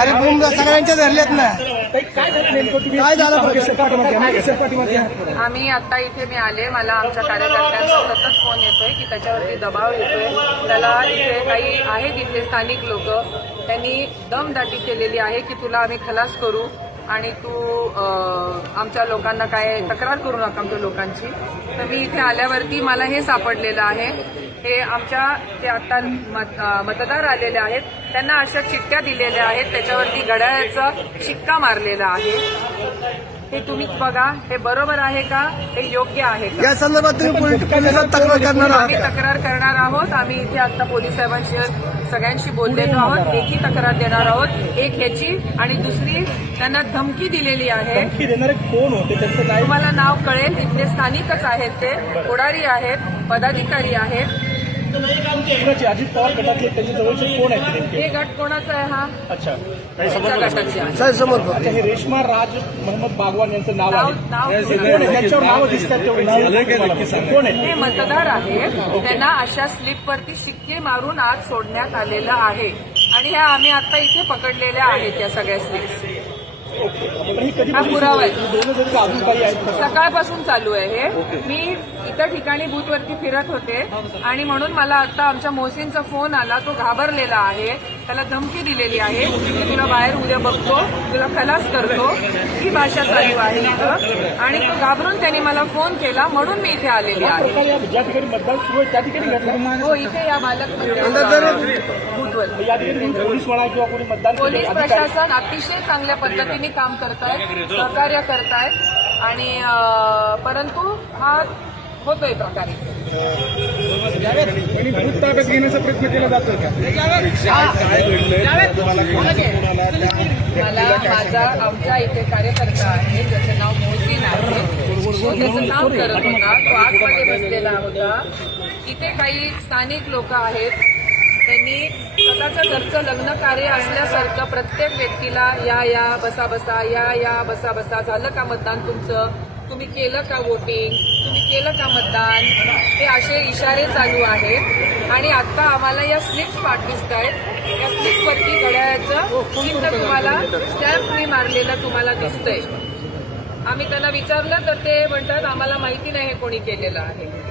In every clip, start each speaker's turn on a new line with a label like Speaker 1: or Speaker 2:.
Speaker 1: अरे बूम सगळ्यांच्या धरल्यात ना. काय झालं
Speaker 2: आम्ही आता इथे मी आले मला आमच्या कार्यकर्त्यांचा सतत फोन येतोय की त्याच्यावरती दबाव येतोय. त्याला इथे काही आहेत इथे स्थानिक लोक. त्यांनी दमदाटी केलेली आहे की तुला आम्ही खलास करू. आणि तू आमच्या लोकांना काय तक्रार करू नका आमच्या लोकांची. तर मी इथे आल्यावरती मला हे सापडलेलं आहे. हे आमच्या जे आता मत- मतदार आलेले आहेत त्यांना अशा चिठ्ठ्या दिलेल्या आहेत. त्याच्यावरती घड्याळाचा शिक्का मारलेला आहे. हे तुम्हीच बघा. हे बरोबर आहे का? हे योग्य आहे का?
Speaker 1: या संदर्भात तुम्ही तक्रार करणार आहोत.
Speaker 2: आम्ही इथे आता पोलीस साहेबांशी सगळ्यांशी बोललेलो आहोत एकही तक्रार देणार आहोत एक ह्याची आणि दुसरी त्यांना धमकी दिलेली आहे.
Speaker 3: कोण होते?
Speaker 2: तुम्हाला नाव कळेल इथले स्थानिकच आहेत ते पुढारी आहेत पदाधिकारी आहेत.
Speaker 3: अजित पवार गटातले त्यांच्या जवळचे कोण आहेत नेमके?
Speaker 2: हे गट कोणाचा आहे हा?
Speaker 3: अच्छा.
Speaker 2: आहे.
Speaker 1: साहेब
Speaker 3: हे रेश्मा राज मोहम्मद बागवान यांचं नाव
Speaker 2: नाव-
Speaker 3: आहे आहे? त्यांच्यावर नावं दिसतात कोण आहे?
Speaker 2: हे मतदार आहेत. त्यांना अशा स्लिपवरती शिक्के मारून आत सोडण्यात आलेलं आहे. आणि ह्या आम्ही आता इथे पकडलेल्या आहेत या सगळ्या स्लिप्स.
Speaker 3: ही
Speaker 2: हा पुरावा आहे. सकाळपासून चालू आहे हे. मी इतर ठिकाणी बूथवरती फिरत होते आणि म्हणून मला आता आमच्या मोहसिनचा फोन आला तो घाबरलेला आहे. त्याला धमकी दिलेली आहे. की तुला बाहेर उद्या बघतो तुला खलास करतो. ही भाषा चालू आहे इथं. आणि तो घाबरून त्यांनी मला फोन केला म्हणून मी इथे आलेली आहे. हो इथे या बालक बूथवर.
Speaker 3: पोलीस
Speaker 2: प्रशासन अतिशय चांगल्या पद्धतीने काम करतायत सहकार्य करतायत आणि परंतु हा होतोय प्रकार.
Speaker 3: ताब्यात घेण्याचा प्रयत्न केला जातोय का?
Speaker 2: मला माझा आमच्या इथे कार्यकर्ता आहे ज्याचं नाव मोहसिन आहे. तो त्याचं काम करत होता. तो आतमध्ये बसलेला होता. इथे काही स्थानिक लोक आहेत. त्यांनी स्वतःचं घरचं लग्न कार्य असल्यासारखं प्रत्येक व्यक्तीला या या बसा बसा या या बसा बसा झालं का मतदान तुमचं? तुम्ही केलं का वोटिंग तुम्ही केलं का मतदान? हे असे इशारे चालू आहेत. आणि आता आम्हाला या स्लिप्स पाठवित आहेत. या स्लिपवरती घड्याळाचं चिन्ह तुम्हाला स्टॅम्पने मारलेलं तुम्हाला दिसतंय. आम्ही त्यांना विचारलं तर ते म्हणतात आम्हाला माहिती नाही हे कोणी केलेलं आहे.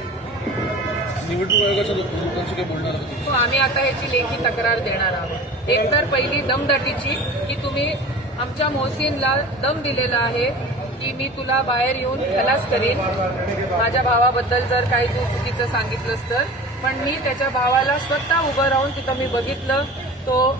Speaker 2: हो आम्ही आता ह्याची लेखी तक्रार देणार आहोत. एक तर पहिली दमदाटीची की तुम्ही आमच्या मोहसिनला दम दिलेला आहे की मी तुला बाहेर येऊन खलास करीन. माझ्या भावाबद्दल जर काही तू चुकीचं सांगितलंस तर. पण मी त्याच्या भावाला स्वतः उभं राहून तिथं मी बघितलं तो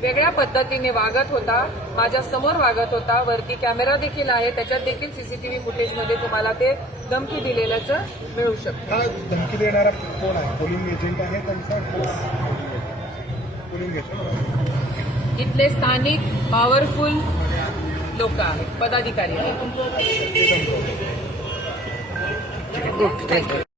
Speaker 2: वेगळ्या पद्धतीने वागत होता माझ्यासमोर वागत होता वरती कॅमेरा देखील आहे त्याच्यात देखील सीसीटीव्ही फुटेजमध्ये तुम्हाला ते धमकी दिलेल्याचं मिळू शकतं.
Speaker 4: धमकी देणारा कोण आहे? पोलिंग एजंट आहे त्यांचा?
Speaker 2: इथले स्थानिक पॉवरफुल लोक आहेत पदाधिकारी आहेत.